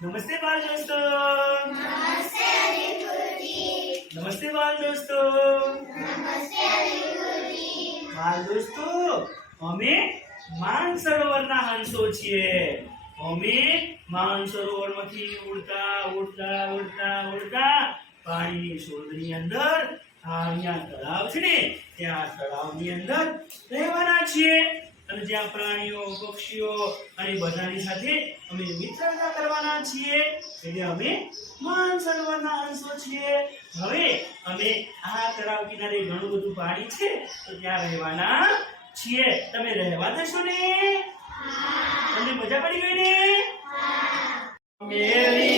નમસ્તે બાળ દોસ્તો. નમસ્તે બાળ દોસ્તો. બાળ દોસ્તો અમે માન સરોવરના હંસો છીએ. અમે માન સરોવરમાંથી ઉડતા ઉડતા ઉડતા ઉડતા પાણીની શોધની અંદર આ અહીંયા તળાવ છે ને ત્યાં તળાવની અંદર રહેવાના છીએ. અને જ્યાં પ્રાણીઓ પક્ષીઓ અને બધાની સાથે અમે મિત્રતા કરવાના છીએ. એટલે અમે માન સરોવરના અંશો છીએ. હવે અમે આ તળાવ કિનારે ઘણું બધું પાણી છે તો ત્યાં રહેવાના છીએ. તમે રહેવા દેશો ને? તમને મજા પડી ગઈ ને? મેરી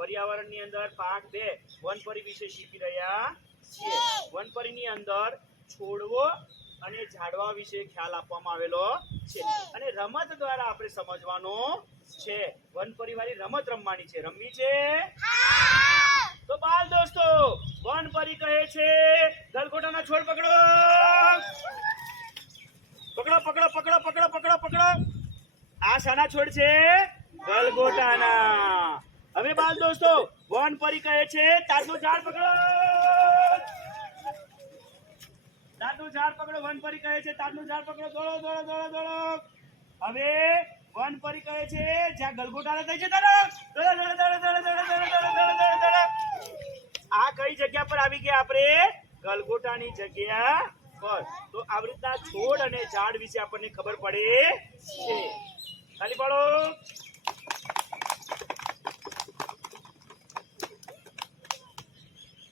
પર્યાવરણની અંદર પાઠ બે વનપરી વિશે શીખી રહ્યા છીએ. વનપરીની અંદર છોડવો અને ઝાડવા વિશે ખ્યાલ આપવામાં આવેલો છે. અને રમત દ્વારા આપણે સમજવાનું છે. વનપરી વાળી રમત રમવાની છે. રમવી છે? તો બાલ દોસ્તો વનપરી કહે છે ગલગોટાના છોડ પકડો. પકડો પકડો પકડો પકડો પકડો પકડો. આ શાના છોડ છે? ગલગોટાના. હવે બાલ દોસ્તો વન પરી કહે છે તાતું ઝાડ પકડો તાતું ઝાડ પકડો વન પરી કહે છે તાતું ઝાડ પકડો દોડો દોડો દોડો દોડો હવે વન પરી કહે છે જ્યાં ગલગોટાના થઈ છે દોડો દોડો દોડો દોડો દોડો દોડો દોડો દોડો દોડો દોડો આ કઈ જગ્યા પર આવી ગયા આપણે ગલગોટાની જગ્યા પર તો આવી રીતના છોડ અને ઝાડ વિશે આપણને ખબર પડે છે ખાલી પાડો